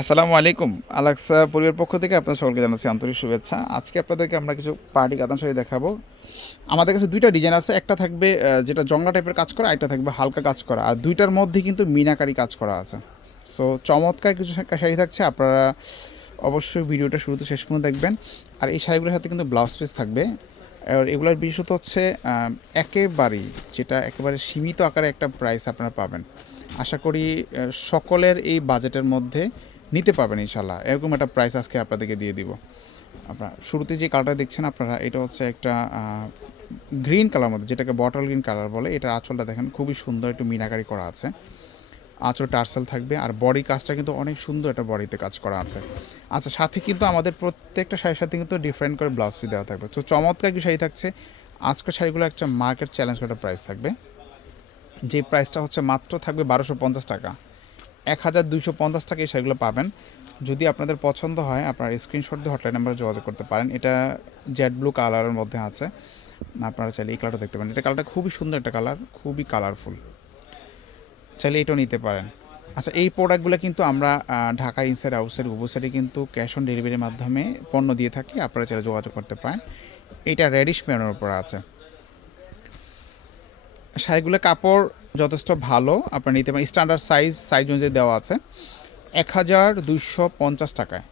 আসসালামু আলাইকুম। আলাক্সা পরিবার পক্ষ থেকে আপনার সকলকে জানাচ্ছি আন্তরিক শুভেচ্ছা। আজকে আপনাদেরকে আমরা কিছু পার্টি কাতান শাড়ি দেখাবো। আমাদের কাছে দুইটা ডিজাইন আছে, একটা থাকবে যেটা জংলা টাইপের কাজ করা একটা থাকবে হালকা কাজ করা। আর দুইটার মধ্যে কিন্তু মিনাকারি কাজ করা আছে। সো চমৎকার কিছু শাড়ি থাকছে, আপনারা অবশ্যই ভিডিওটা শুরুতে শেষ পর্যন্ত দেখবেন। আর এই শাড়িগুলোর সাথে কিন্তু ব্লাউজ পিস থাকবে। আর এগুলোর বিশেষত হচ্ছে একেবারেই যেটা একেবারে সীমিত আকারে একটা প্রাইস আপনারা পাবেন। আশা করি সকলের এই বাজেটের মধ্যে নিতে পারবেন ইনশাল্লাহ এরকম একটা প্রাইস আজকে আপনাদেরকে দিয়ে দিব। আপনার শুরুতে যে কালারটা দেখছেন আপনারা, এটা হচ্ছে একটা গ্রিন কালার মধ্যে, যেটাকে বটল গ্রিন কালার বলে, এটার আঁচলটা দেখেন, খুবই সুন্দর একটু মিনাকারি করা আছে। আঁচল টার্সেল থাকবে, আর বডি কাজটা কিন্তু অনেক সুন্দর একটা বডিতে কাজ করা আছে। আচ্ছা সাথে কিন্তু আমাদের প্রত্যেকটা শাড়ির সাথে কিন্তু ডিফারেন্ট করে ব্লাউজ পিস দেওয়া থাকবে। তো চমৎকার কি শাড়ি থাকছে। আজকের শাড়িগুলো একটা মার্কেট চ্যালেঞ্জ করে প্রাইস থাকবে। যে প্রাইসটা হচ্ছে মাত্র থাকবে বারোশো পঞ্চাশ টাকা। এক হাজার দুইশো পঞ্চাশ টাকা এই শাড়িগুলো পাবেন। যদি আপনাদের পছন্দ হয়, আপনারা স্ক্রিনশট দিয়ে হটলাইন নাম্বারে যোগাযোগ করতে পারেন। এটা জেড ব্লু কালারের মধ্যে আছে। আপনারা চাইলে এই কালারটা দেখতে পারেন। এটা কালারটা খুবই সুন্দর একটা কালার খুবই কালারফুল চাইলে এটাও নিতে পারেন। আচ্ছা এই প্রোডাক্টগুলো কিন্তু আমরা ঢাকা ইনসাইড আউটসাইড উভয় সাইডে কিন্তু ক্যাশ অন ডেলিভারির মাধ্যমে পণ্য দিয়ে থাকি। আপনারা চাইলে যোগাযোগ করতে পারেন। এটা রেডিশ মেরনের উপর আছে। শাড়িগুলো কাপড় যথেষ্ট ভালো, আপনারা নিতে পারেন। স্ট্যান্ডার্ড সাইজ সাইজ অনুযায়ী দেওয়া আছে। এক হাজার দুইশো পঞ্চাশ টাকায়।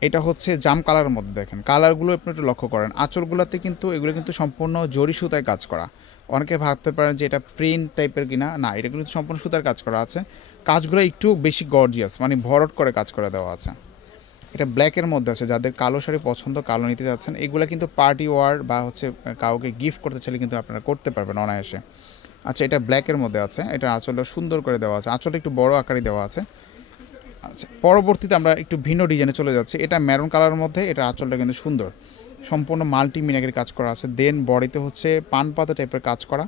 এটা হচ্ছে জাম কালারের মধ্যে দেখেন। কালারগুলো আপনি একটু লক্ষ্য করেন। আঁচলগুলোতে কিন্তু, এগুলো কিন্তু সম্পূর্ণ জরি সুতায় কাজ করা। অনেকে ভাবতে পারেন যে এটা প্রিন্ট টাইপের কিনা। না, এটা কিন্তু সম্পূর্ণ সুতার কাজ করা আছে। কাজগুলো একটু বেশি গর্জিয়াস মানে ভরট করে কাজ করে দেওয়া আছে। এটা ব্ল্যাকের মধ্যে আছে, যাদের কালো শাড়ি পছন্দ, কালো নিতে যাচ্ছেন, এগুলো কিন্তু পার্টি ওয়ার বা হচ্ছে কাউকে গিফট করতে চাইলে কিন্তু আপনারা করতে পারবেন অনায়াসে। আচ্ছা এটা ব্ল্যাকের মধ্যে আছে, এটা আঁচলটা সুন্দর করে দেওয়া আছে, আঁচলটা একটু বড় আকারে দেওয়া আছে। আচ্ছা পরবর্তীতে আমরা একটু ভিন্ন ডিজাইনে চলে যাচ্ছি, এটা ম্যারুন কালারের মধ্যে, এটা আঁচলটা কিন্তু সুন্দর। সম্পূর্ণ মাল্টি মিনাকের কাজ করা আছে দেন বডিতে হচ্ছে পান পাতা টাইপের কাজ করা,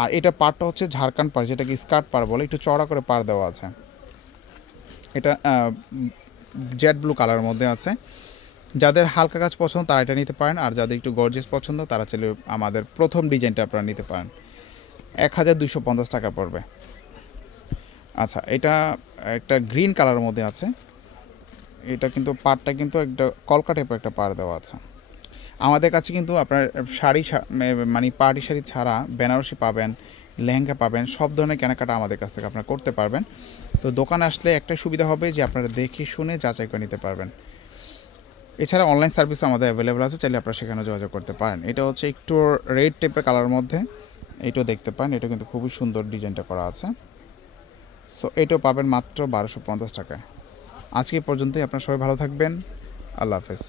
আর এটা পাড়টা হচ্ছে ঝাড়খান্ড পাড়, যেটাকে স্কার্ট পাড় বলে, একটু চড়া করে পাড় দেওয়া আছে। এটা জেড ব্লু কালারের মধ্যে আছে। যাদের হালকা কাজ পছন্দ, তারা এটা নিতে পারেন। আর যাদের একটু গর্জেস পছন্দ, তারা চাইলে আমাদের প্রথম ডিজাইনটা আপনারা নিতে পারেন। এক হাজার দুশো পঞ্চাশ টাকা পড়বে। আচ্ছা এটা একটা গ্রিন কালারের মধ্যে আছে। এটা কিন্তু পাড়টা কিন্তু একটা কলকা টাইপের একটা পাড় দেওয়া আছে। আমাদের কাছে কিন্তু আপনার শাড়ি ছা- মানে পার্টি শাড়ি ছাড়া বেনারসি পাবেন লেহেঙ্গা পাবেন, সব ধরনের কেনাকাটা আমাদের কাছ থেকে আপনারা করতে পারবেন। তো দোকানে আসলে একটা সুবিধা হবে যে আপনারা দেখে শুনে যাচাই করে নিতে পারবেন। এছাড়া অনলাইন সার্ভিস আমাদের অ্যাভেলেবেল আছে, চাইলে আপনারা সেখানে যোগাযোগ করতে পারেন। এটা হচ্ছে একটু রেড টাইপের কালার মধ্যে, এটাও দেখতে পান এটা কিন্তু খুবই সুন্দর ডিজাইনটা করা আছে। সো এটাও পাবেন মাত্র বারোশো পঞ্চাশ টাকায়। আজকে পর্যন্তই, আপনারা সবাই ভালো থাকবেন, আল্লাহ হাফেজ।